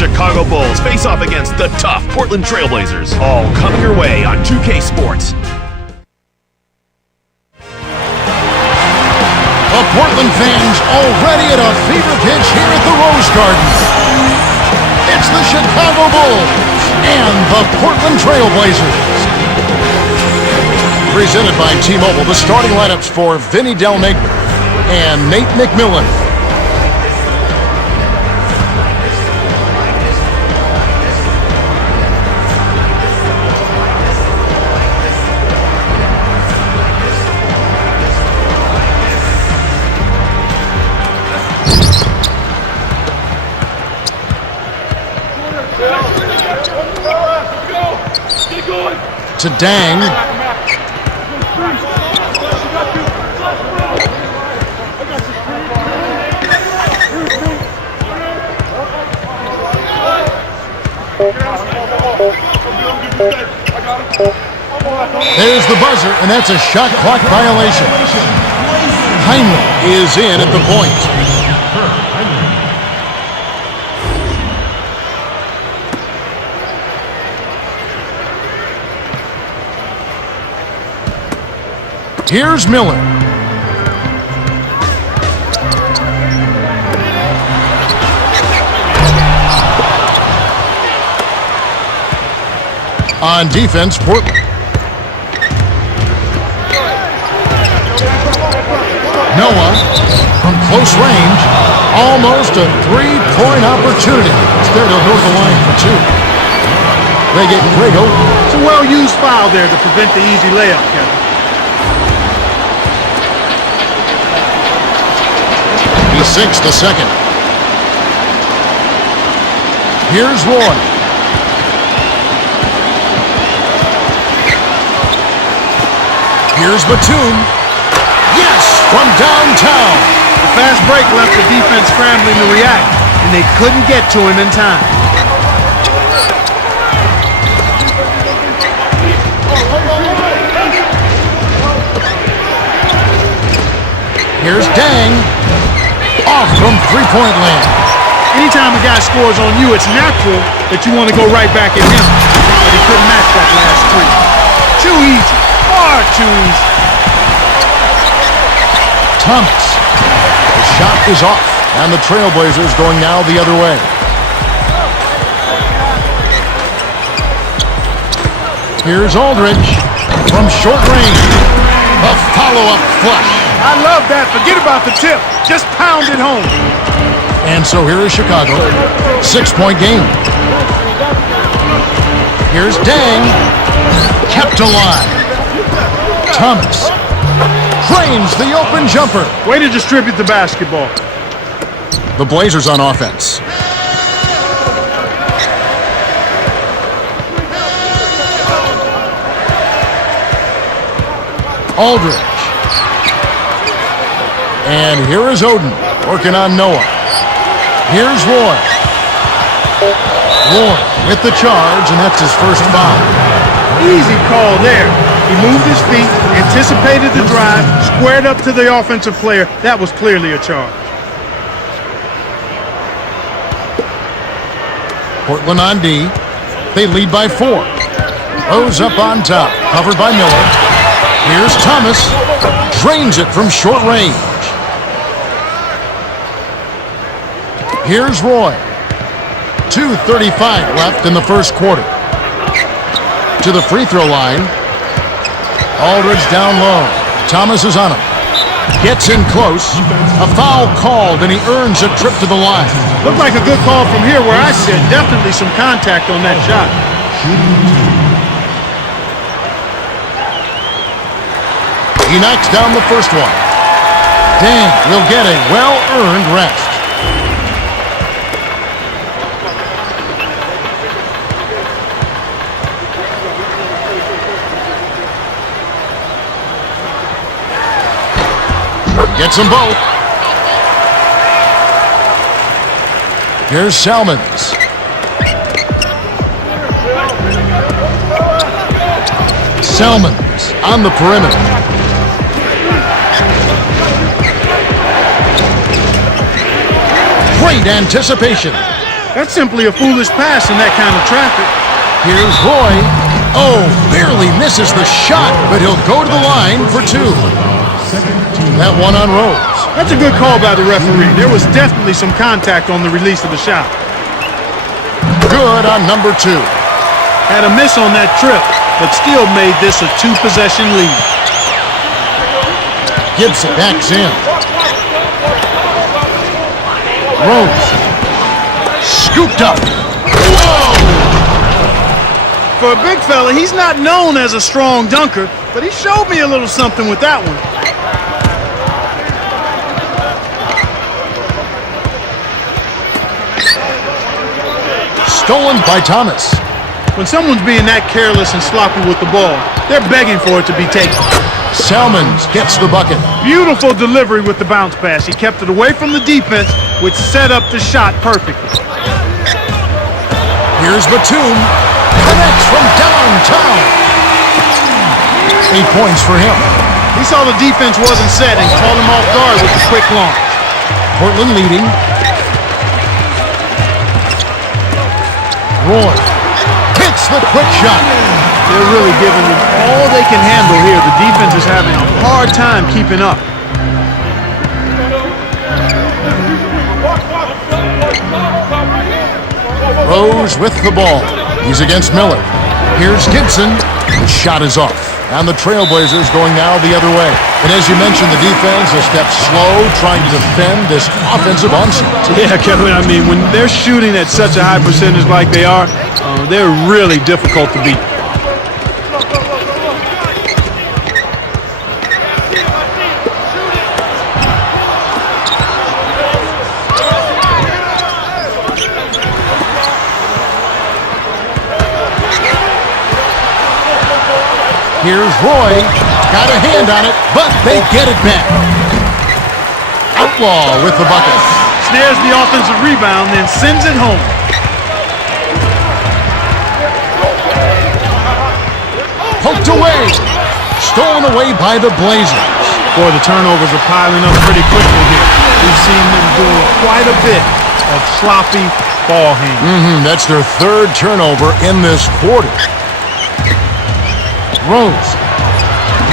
Chicago Bulls face off against the tough Portland Trailblazers. All coming your way on 2K Sports. The Portland fans already at a fever pitch here at the Rose Garden. It's the Chicago Bulls and the Portland Trailblazers. Presented by T-Mobile, the starting lineups for Vinny Delmegner and Nate McMillan. To Dang. There's the buzzer, and that's a shot clock violation. Heinrich is in at the point. Here's Miller. On defense, Portland. Noah from close range. Almost a three-point opportunity. Instead, he'll go to the line for two. They get great open. It's a well-used foul there to prevent the easy layup, Kevin. He sinks the second. Here's Roy. Here's Batum. Yes, from downtown. The fast break left the defense scrambling to react, and they couldn't get to him in time. Here's Dang. Off from three-point land. Anytime a guy scores on you, it's natural that you want to go right back at him. But he couldn't match that last three. Too easy. Far too easy. Thomas. The shot is off, and the Trailblazers going now the other way. Here's Aldridge from short range. A follow-up flush. I love that. Forget about the tip. Just pound it home. And so here is Chicago. 6-point game. Here's Dang. Kept alive. Thomas drains the open jumper. Way to distribute the basketball. The Blazers on offense. Aldridge. And here is Oden working on Noah. Here's Roy. Roy with the charge, and that's his first foul. Easy call there. He moved his feet, anticipated the drive, squared up to the offensive player. That was clearly a charge. Portland on D. They lead by 4. Rose up on top, covered by Miller. Here's Thomas. Drains it from short range. Here's Roy. 2:35 left in the first quarter. To the free throw line. Aldridge down low. Thomas is on him. Gets in close. A foul called, and he earns a trip to the line. Looked like a good call from here where I sit. Definitely some contact on that shot. He knocks down the first one. Dan will get a well-earned rest. Gets them both. Here's Salmons. Salmons on the perimeter. Great anticipation. That's simply a foolish pass in that kind of traffic. Here's Roy. Oh, barely misses the shot, but he'll go to the line for two. That one on Rose. That's a good call by the referee. There was definitely some contact on the release of the shot. Good on number two. Had a miss on that trip, but still made this a two-possession lead. Gibson backs in. Rose. Scooped up. Whoa! For a big fella, he's not known as a strong dunker, but he showed me a little something with that one. Stolen by Thomas. When someone's being that careless and sloppy with the ball, they're begging for it to be taken. Salmons gets the bucket. Beautiful delivery with the bounce pass. He kept it away from the defense, which set up the shot perfectly. Here's Batum. Connects from downtown. 8 points for him. He saw the defense wasn't set and caught him off guard with the quick launch. Portland leading. Roy hits the quick shot. They're really giving them all they can handle here. The defense is having a hard time keeping up. Rose with the ball. He's against Miller. Here's Gibson. The shot is off. And the Trailblazers going now the other way. And as you mentioned, the defense a step slow, trying to defend this offensive onslaught. Yeah, Kevin, I mean, when they're shooting at such a high percentage like they are, they're really difficult to beat. Here's Roy. Got a hand on it, but they get it back. Outlaw with the bucket. Snares the offensive rebound, then sends it home. Poked away. Stolen away by the Blazers. Boy, the turnovers are piling up pretty quickly here. We've seen them doing quite a bit of sloppy ball handling. That's their third turnover in this quarter. Rose,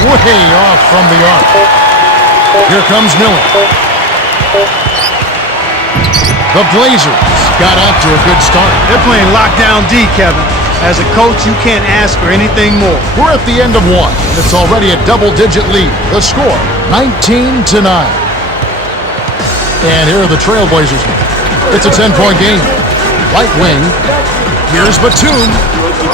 way off from the arc. Here comes Miller. The Blazers got out to a good start. They're playing lockdown D, Kevin. As a coach, you can't ask for anything more. We're at the end of one. It's already a double-digit lead. The score, 19-9. And here are the Trailblazers. It's a 10-point game. Right wing. Here's Batum.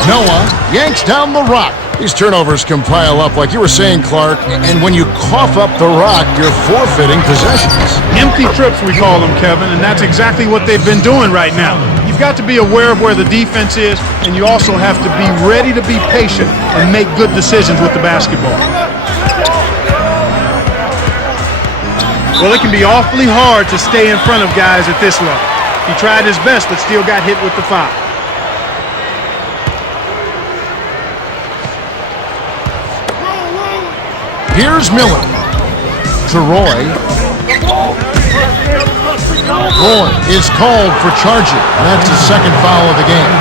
Noah yanks down the rock. These turnovers can pile up, like you were saying, Clark, and when you cough up the rock, you're forfeiting possessions. Empty trips, we call them, Kevin, and that's exactly what they've been doing right now. You've got to be aware of where the defense is, and you also have to be ready to be patient and make good decisions with the basketball. Well, it can be awfully hard to stay in front of guys at this level. He tried his best, but still got hit with the foul. Here's Miller to Roy. Roy is called for charging. That's his second foul of the game.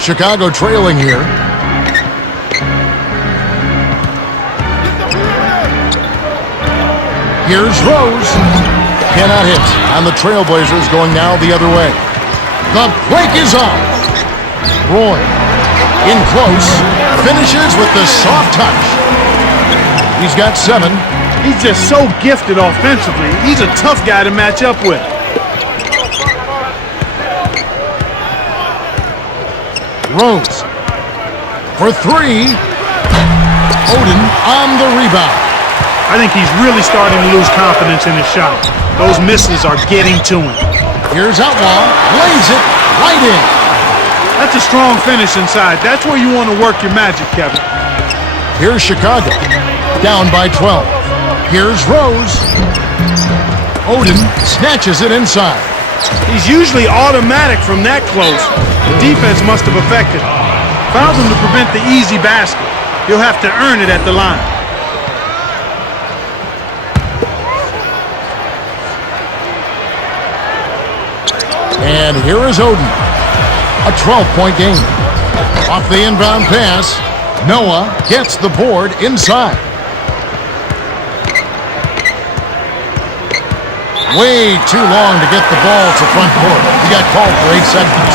Chicago trailing here. Here's Rose. Cannot hit. And the Trailblazers going now the other way. The break is on. Roy, in close, finishes with the soft touch. He's got 7. He's just so gifted offensively. He's a tough guy to match up with. Rose, for 3. Odin on the rebound. I think he's really starting to lose confidence in his shot. Those misses are getting to him. Here's Outlaw, lays it right in. That's a strong finish inside. That's where you want to work your magic, Kevin. Here's Chicago, down by 12. Here's Rose. Odin snatches it inside. He's usually automatic from that close. The defense must have affected him. Fouled him to prevent the easy basket. He'll have to earn it at the line. And here is Odin. A 12-point game. Off the inbound pass, Noah gets the board inside. Way too long to get the ball to front court. He got called for 8 seconds.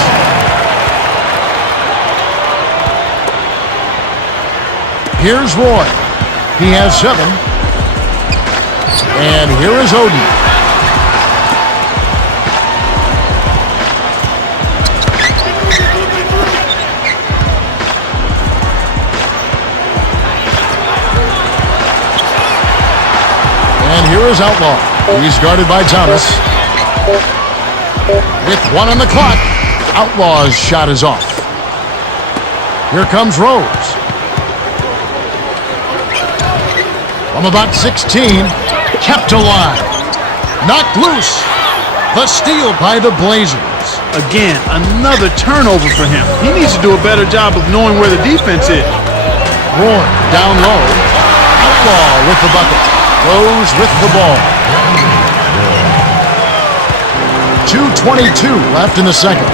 Here's Roy. He has 7. And here is Odin. And here is Outlaw. He's guarded by Thomas. With 1 on the clock, Outlaw's shot is off. Here comes Rose. From about 16, kept alive. Knocked loose. The steal by the Blazers. Again, another turnover for him. He needs to do a better job of knowing where the defense is. Roy down low. Outlaw with the bucket. Rose with the ball. 2:22 left in the second.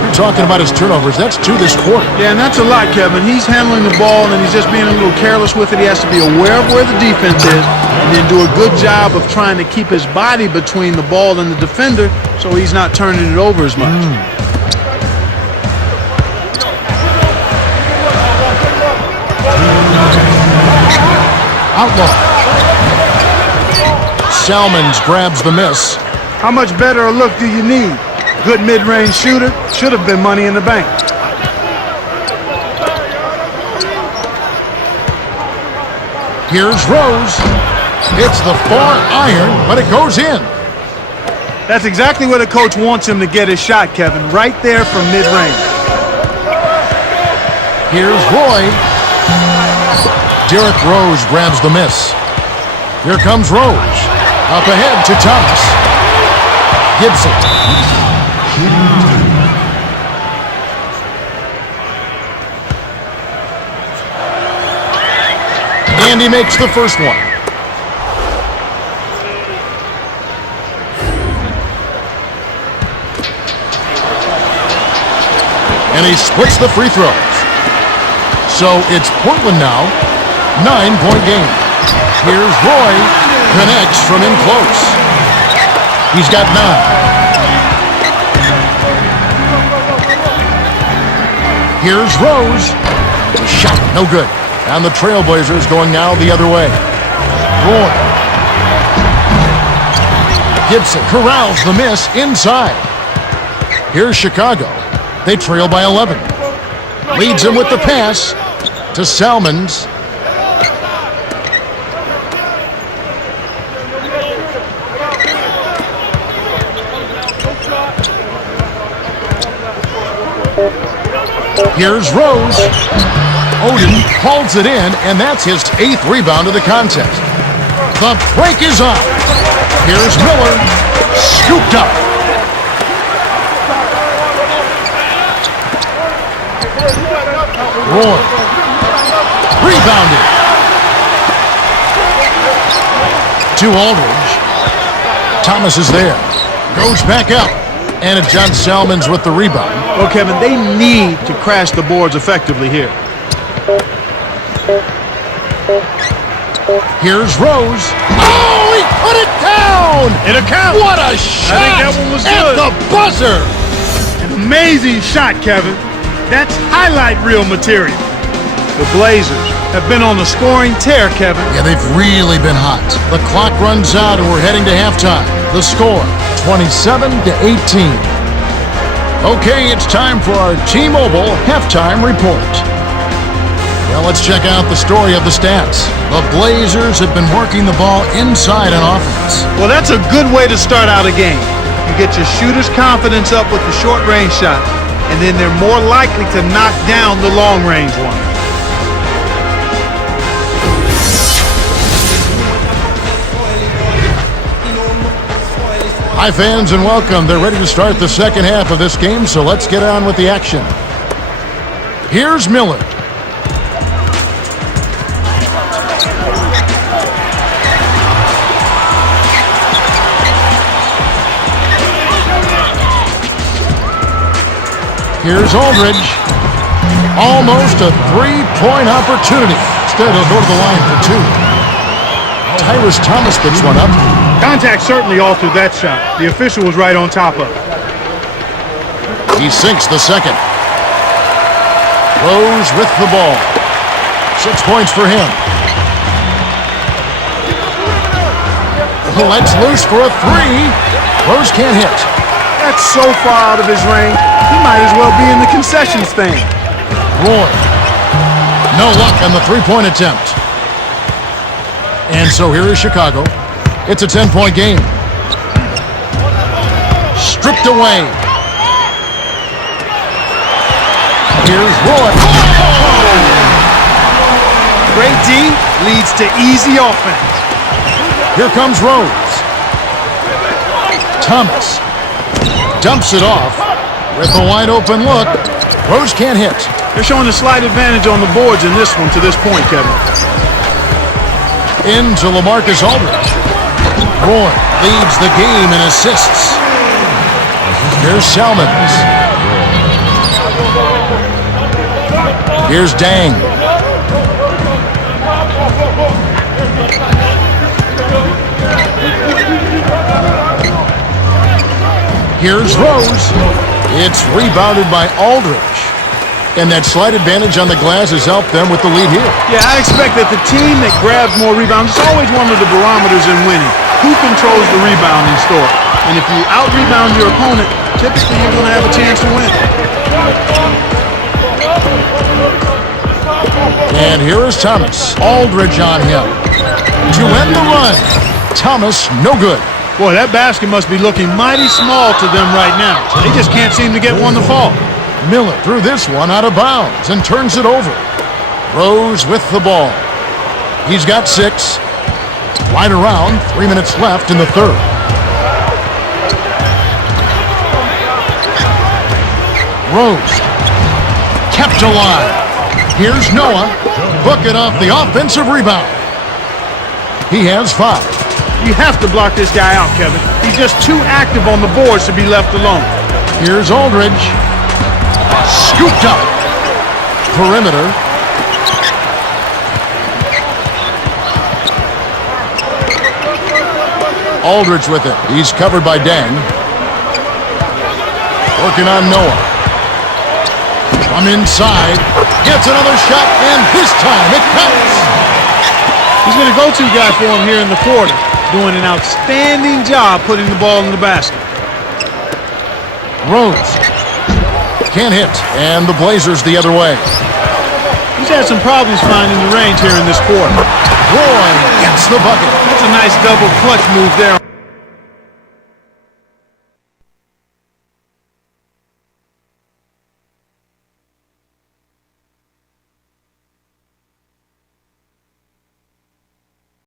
You're talking about his turnovers. That's 2 this quarter. Yeah, and that's a lot, Kevin. He's handling the ball, and he's just being a little careless with it. He has to be aware of where the defense is and then do a good job of trying to keep his body between the ball and the defender so he's not turning it over as much. Outlaw. Salmons grabs the miss. How much better a look do you need? Good mid-range shooter. Should have been money in the bank. Here's Rose. It's the far iron, but it goes in. That's exactly where the coach wants him to get his shot, Kevin. Right there from mid-range. Here's Roy. Derrick Rose grabs the miss. Here comes Rose. Up ahead to Thomas. Gibson. And he makes the first one. And he splits the free throws. So it's Portland now. 9-point game. Here's Roy. Connects from in close. He's got 9. Here's Rose. Shot, no good. And the Trailblazers going now the other way. Roy. Gibson corrals the miss inside. Here's Chicago. They trail by 11. Leads him with the pass to Salmons. Here's Rose. Odin holds it in, and that's his 8th rebound of the contest. The break is on. Here's Miller. Scooped up. Roy. Rebounded. To Aldridge. Thomas is there. Goes back out. And it's John Salmons with the rebound. Well, Kevin, they need to crash the boards effectively here. Here's Rose. Oh, he put it down! It'll count. What a shot! I think that one was at good. The buzzer! An amazing shot, Kevin. That's highlight reel material. The Blazers have been on the scoring tear, Kevin. Yeah, they've really been hot. The clock runs out and we're heading to halftime. The score, 27-18. Okay, it's time for our T-Mobile halftime report. Well, let's check out the story of the stats. The Blazers have been working the ball inside on offense. Well, that's a good way to start out a game. You get your shooter's confidence up with the short-range shot, and then they're more likely to knock down the long-range one. Hi, fans, and welcome. They're ready to start the second half of this game, so let's get on with the action. Here's Miller. Here's Aldridge. Almost a three-point opportunity. Instead, he'll go to the line for two. Tyrus Thomas picks one up. Contact certainly altered that shot. The official was right on top of it. He sinks the second. Rose with the ball. 6 points for him. Let's loose for a three. Rose can't hit. That's so far out of his range, he might as well be in the concession stand. Roy. No luck on the three-point attempt. And so here is Chicago. It's a 10-point game. Stripped away. Here's Roy. Great D leads to easy offense. Here comes Rose. Thomas dumps it off with a wide open look. Rose can't hit. They're showing a slight advantage on the boards in this one to this point, Kevin. Into LaMarcus Aldridge. Roy leads the game in assists. Here's Salmons. Here's Dang. Here's Rose. It's rebounded by Aldridge. And that slight advantage on the glass has helped them with the lead here. Yeah, I expect that the team that grabs more rebounds is always one of the barometers in winning. Who controls the rebounding story? And if you out-rebound your opponent, typically you're going to have a chance to win. And here is Thomas. Aldridge on him. To end the run. Thomas, no good. Boy, that basket must be looking mighty small to them right now. They just can't seem to get one to fall. Miller threw this one out of bounds and turns it over. Rose with the ball. He's got 6. Right around, 3 minutes left in the third. Rose kept alive. Here's Noah. Bucket off the offensive rebound. He has 5. You have to block this guy out, Kevin. He's just too active on the boards to be left alone. Here's Aldridge. Scooped up. Perimeter. Aldridge with it. He's covered by Dang. Working on Noah. From inside. Gets another shot, and this time it counts. He's been a go-to guy for him here in the quarter, doing an outstanding job putting the ball in the basket. Rose can't hit, and the Blazers the other way. He's had some problems finding the range here in this quarter. Roy gets the bucket. That's a nice double clutch move there.